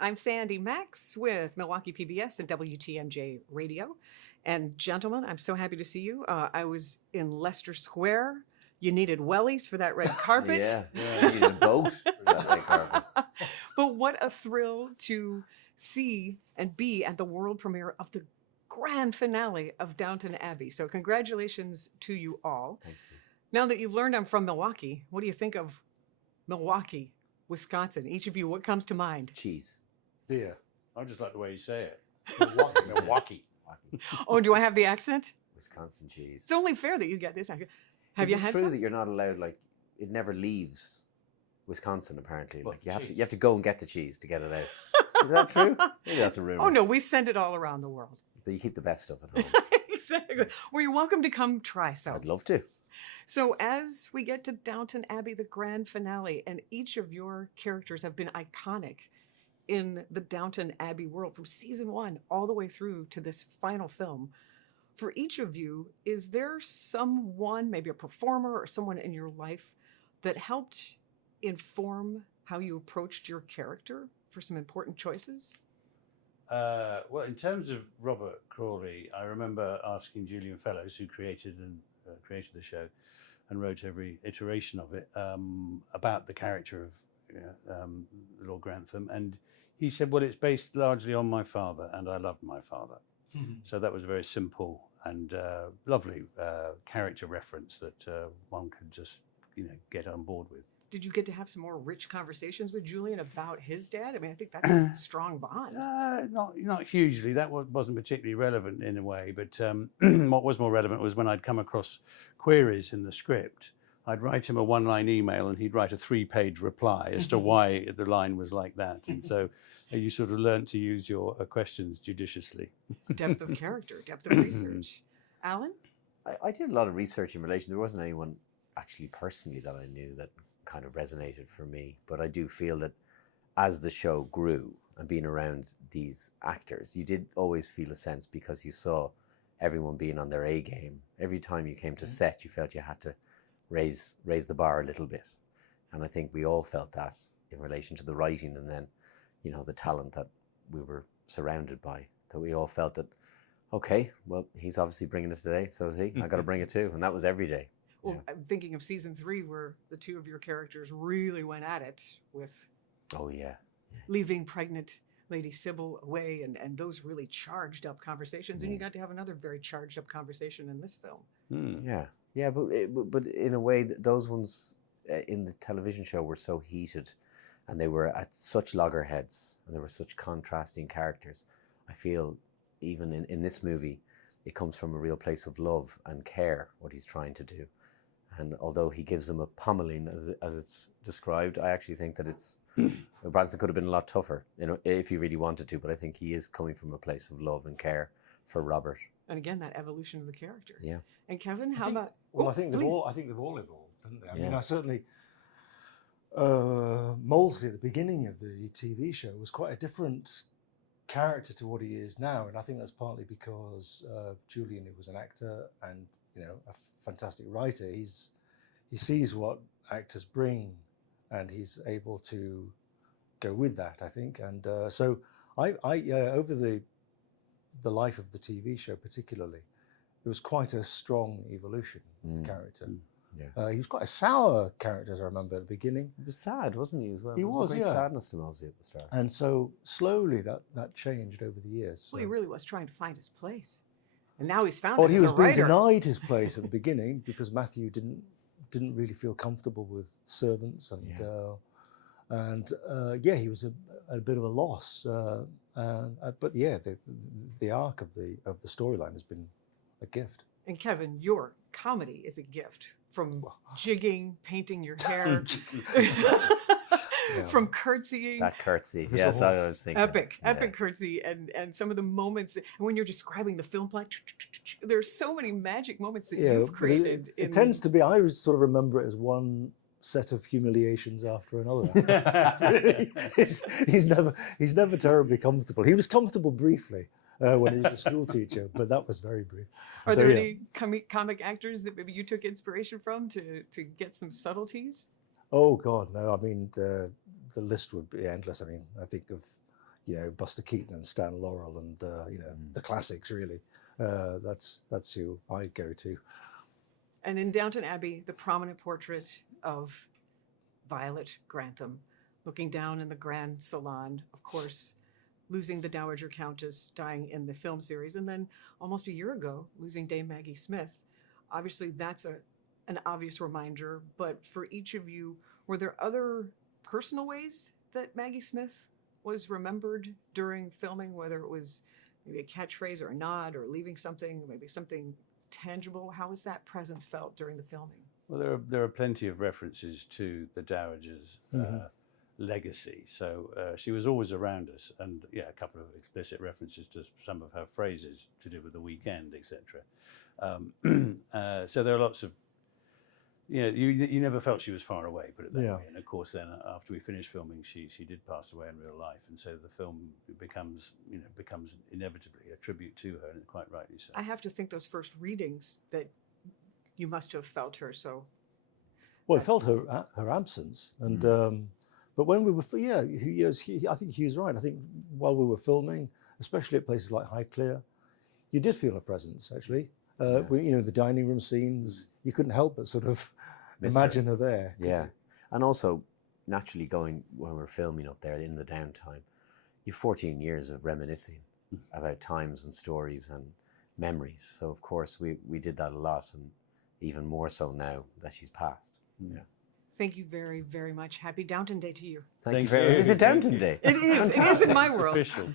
I'm Sandy Maxx with Milwaukee PBS and WTMJ Radio. And gentlemen, I'm so happy to see you. I was in Leicester Square. You needed wellies for that red carpet. Yeah, you needed a boat for that red carpet. But what a thrill to see and be at the world premiere of the grand finale of Downton Abbey. So congratulations to you all. Thank you. Now that you've learned I'm from Milwaukee, what do you think of Milwaukee, Wisconsin? Each of you, what comes to mind? Cheese. Beer. I just like the way you say it. Milwaukee. Milwaukee. Oh, do I have the accent? Wisconsin cheese. It's only fair that you get this accent. Have Is you it had true some? that you're not allowed, like, it never leaves Wisconsin, apparently? What, Like, you have cheese? to go and get the cheese to get it out. Is that true? Maybe that's a rumor. Oh, no, we send it all around the world. But you keep the best stuff at home. Exactly. Well, you're welcome to come try some. I'd love to. So as we get to Downton Abbey, the grand finale, and each of your characters have been iconic in the Downton Abbey world from season 1 all the way through to this final film. For each of you, is there someone, maybe a performer or someone in your life that helped inform how you approached your character for some important choices? Well, in terms of Robert Crawley, I remember asking Julian Fellows, who created the show and wrote every iteration of it, about the character of Lord Grantham, and he said, "Well, it's based largely on my father, and I loved my father." Mm-hmm. So that was a very simple and lovely character reference that one could just, get on board with. Did you get to have some more rich conversations with Julian about his dad? I mean, I think that's a strong bond. Not hugely. That wasn't particularly relevant in a way. But what was more relevant was when I'd come across queries in the script, I'd write him a one-line email and he'd write a 3-page reply as to why the line was like that. And so you sort of learn to use your questions judiciously. Depth of character, depth of research. Alan? I did a lot of research in relation. There wasn't anyone actually personally that I knew that kind of resonated for me, but I do feel that as the show grew and being around these actors, you did always feel a sense, because you saw everyone being on their A game. Every time you came to set, you felt you had to raise the bar a little bit, and I think we all felt that in relation to the writing, and then the talent that we were surrounded by, that we all felt that, okay, well, he's obviously bringing it today, so is he. I got to bring it too, and that was every day. Well, I'm thinking of season 3 where the two of your characters really went at it with leaving pregnant Lady Sybil away, and those really charged up conversations. And you got to have another very charged up conversation in this film. Yeah, but in a way, those ones in the television show were so heated, and they were at such loggerheads, and there were such contrasting characters. I feel even in this movie, it comes from a real place of love and care, what he's trying to do. And although he gives them a pummeling, as it's described, I actually think that Branson could have been a lot tougher, if he really wanted to. But I think he is coming from a place of love and care for Robert. And again, that evolution of the character. Yeah. And Kevin, how about? Well, I think they've all evolved, haven't they? I mean, I certainly Molesley at the beginning of the TV show was quite a different character to what he is now, and I think that's partly because Julian, who was an actor and a fantastic writer, he sees what actors bring, and he's able to go with that, I think. And so I over the life of the TV show particularly, there was quite a strong evolution of the character. Yeah. He was quite a sour character, as I remember at the beginning. He was sad, wasn't he, as well? He was, a great sadness to Molesley at the start. And so slowly that changed over the years. So. Well, he really was trying to find his place. And now he's found Well, it he as was a being writer. denied his place at the beginning because Matthew didn't really feel comfortable with servants, and he was a bit of a loss. But the arc of the storyline has been a gift. And Kevin, your comedy is a gift, from jigging, painting your hair, from curtsying. That curtsy, yes, I was thinking. Epic curtsy, and some of the moments, and when you're describing the film plot, there's so many magic moments that you've created. It tends to be, I sort of remember it as one set of humiliations after another. he's never terribly comfortable. He was comfortable briefly when he was a school teacher, but that was very brief. Are there any comic actors that maybe you took inspiration from to get some subtleties? Oh God, no! I mean, the list would be endless. I mean, I think of you know, Buster Keaton and Stan Laurel and you know, the classics really. That's who I go to. And in Downton Abbey, the prominent portrait of Violet Grantham looking down in the grand salon, of course, losing the Dowager Countess, dying in the film series, and then almost a year ago, losing Dame Maggie Smith. Obviously, that's an obvious reminder, but for each of you, were there other personal ways that Maggie Smith was remembered during filming, whether it was maybe a catchphrase or a nod or leaving something, maybe something tangible? How was that presence felt during the filming? Well, there are plenty of references to the Dowager's legacy. So she was always around us, and yeah, a couple of explicit references to some of her phrases to do with the weekend, etc. So there are lots of, you know, you never felt she was far away, put it that way. And of course, then after we finished filming, she did pass away in real life, and so the film becomes inevitably a tribute to her, and quite rightly so. I have to think those first readings that you must have felt her. So, well, I felt her absence, and but when we were, I think Hugh's right. I think while we were filming, especially at places like Highclere, you did feel her presence actually. When, you know, the dining room scenes, you couldn't help but sort of imagine her there. Yeah, and also naturally going when we're filming up there in the downtime, you've 14 years of reminiscing about times and stories and memories. So of course we did that a lot, and even more so now that she's passed. Yeah. Thank you very, very much. Happy Downton Day to you. Thank you very much. Is it Downton Day? It is. It is in my world. Official.